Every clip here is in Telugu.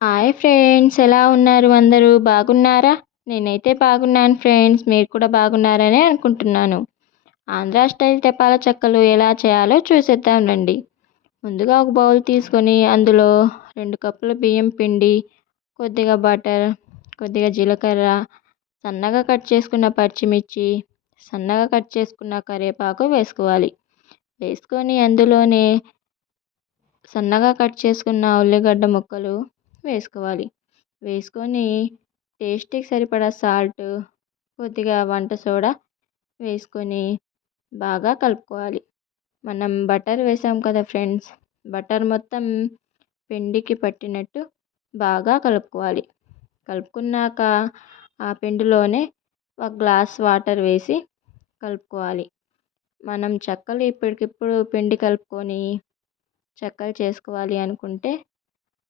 హాయ్ ఫ్రెండ్స్, ఎలా ఉన్నారు? అందరూ బాగున్నారా? నేనైతే బాగున్నాను ఫ్రెండ్స్. మీరు కూడా బాగున్నారని అనుకుంటున్నాను. ఆంధ్రా స్టైల్ తెపాల చెక్కలు ఎలా చేయాలో చూసేద్దాం రండి. ముందుగా ఒక బౌల్ తీసుకొని అందులో 2 కప్పుల బియ్యం పిండి, కొద్దిగా బటర్, కొద్దిగా జీలకర్ర, సన్నగా కట్ చేసుకున్న పచ్చిమిర్చి, సన్నగా కట్ చేసుకున్న కరివేపాకు వేసుకోవాలి. వేసుకొని అందులోనే సన్నగా కట్ చేసుకున్న ఉల్లిగడ్డ ముక్కలు వేసుకోవాలి. వేసుకొని టేస్ట్‌కి సరిపడా సాల్ట్, కొద్దిగా వంట సోడా వేసుకొని బాగా కలుపుకోవాలి. మనం బటర్ వేసాం కదా ఫ్రెండ్స్, బటర్ మొత్తం పిండికి పట్టినట్టు బాగా కలుపుకోవాలి. కలుపుకున్నాక ఆ పిండిలోనే ఒక గ్లాస్ వాటర్ వేసి కలుపుకోవాలి. మనం చెక్కలు ఇప్పటికిప్పుడు పిండి కలుపుకొని చెక్కలు చేసుకోవాలి అనుకుంటే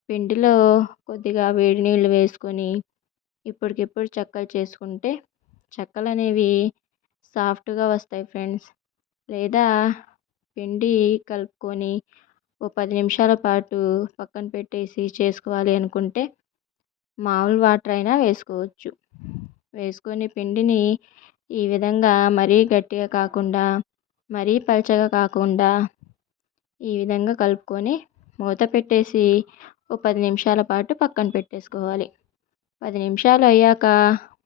పిండిలో కొద్దిగా వేడి నీళ్ళు వేసుకొని ఇప్పటికిప్పుడు చెక్కలు చేసుకుంటే చెక్కలు అనేవి సాఫ్ట్గా వస్తాయి ఫ్రెండ్స్. లేదా పిండి కలుపుకొని ఓ 10 నిమిషాల పాటు పక్కన పెట్టేసి చేసుకోవాలి అనుకుంటే మామూలు వాటర్ అయినా వేసుకోవచ్చు. వేసుకొని పిండిని ఈ విధంగా మరీ గట్టిగా కాకుండా, మరీ పలచగా కాకుండా ఈ విధంగా కలుపుకొని మూత పెట్టేసి ఓ 10 నిమిషాల పాటు పక్కన పెట్టేసుకోవాలి. 10 నిమిషాలు అయ్యాక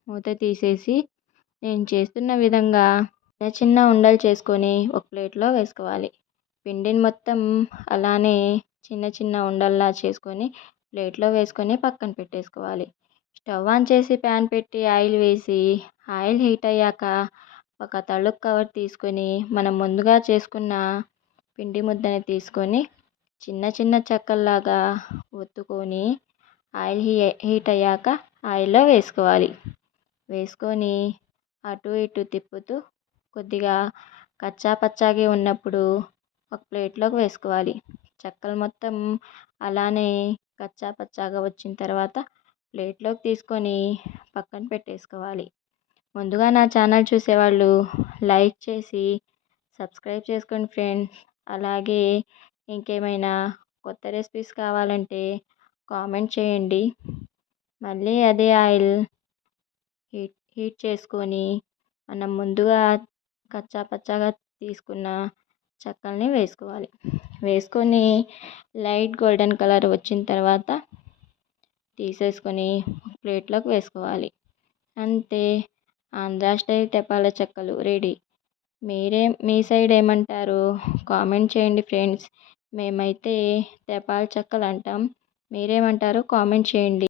మూత తీసేసి నేను చేస్తున్న విధంగా చిన్న చిన్న ఉండలు చేసుకొని ఒక ప్లేట్లో వేసుకోవాలి. పిండిని మొత్తం అలానే చిన్న చిన్న ఉండల్లా చేసుకొని ప్లేట్లో వేసుకొని పక్కన పెట్టేసుకోవాలి. స్టవ్ ఆన్ చేసి ప్యాన్ పెట్టి ఆయిల్ వేసి ఆయిల్ హీట్ అయ్యాక ఒక తళుక్ కవర్ తీసుకొని మనం ముందుగా చేసుకున్న పిండి ముద్దని తీసుకొని చిన్న చిన్న చెక్కల్లాగా ఒత్తుకొని ఆయిల్ హీట్ అయ్యాక ఆయిల్లో వేసుకోవాలి. వేసుకొని అటు ఇటు తిప్పుతూ కొద్దిగా కచ్చా పచ్చాగా ఉన్నప్పుడు ఒక ప్లేట్లోకి వేసుకోవాలి. చెక్కలు మొత్తం అలానే కచ్చా పచ్చాగా వచ్చిన తర్వాత ప్లేట్లోకి తీసుకొని పక్కన పెట్టేసుకోవాలి. ముందుగా నా ఛానల్ చూసేవాళ్ళు లైక్ చేసి సబ్స్క్రైబ్ చేసుకోండి ఫ్రెండ్స్. అలాగే ఇంకేమైనా కొత్త రెసిపీస్ కావాలంటే కామెంట్ చేయండి. మళ్ళీ అదే ఆయిల్ హీట్ చేసుకొని మనం ముందుగా కచ్చా పచ్చాగా తీసుకున్న చెక్కల్ని వేసుకోవాలి. వేసుకొని లైట్ గోల్డెన్ కలర్ వచ్చిన తర్వాత తీసేసుకొని ప్లేట్లోకి వేసుకోవాలి. అంతే, ఆంధ్రా స్టైల్ తెపాల చెక్కలు రెడీ. మీ సైడ్ ఏమంటారో కామెంట్ చేయండి ఫ్రెండ్స్. మేమైతే తెపాల చెక్కలు అంటాం. మీరేమంటారో కామెంట్ చేయండి.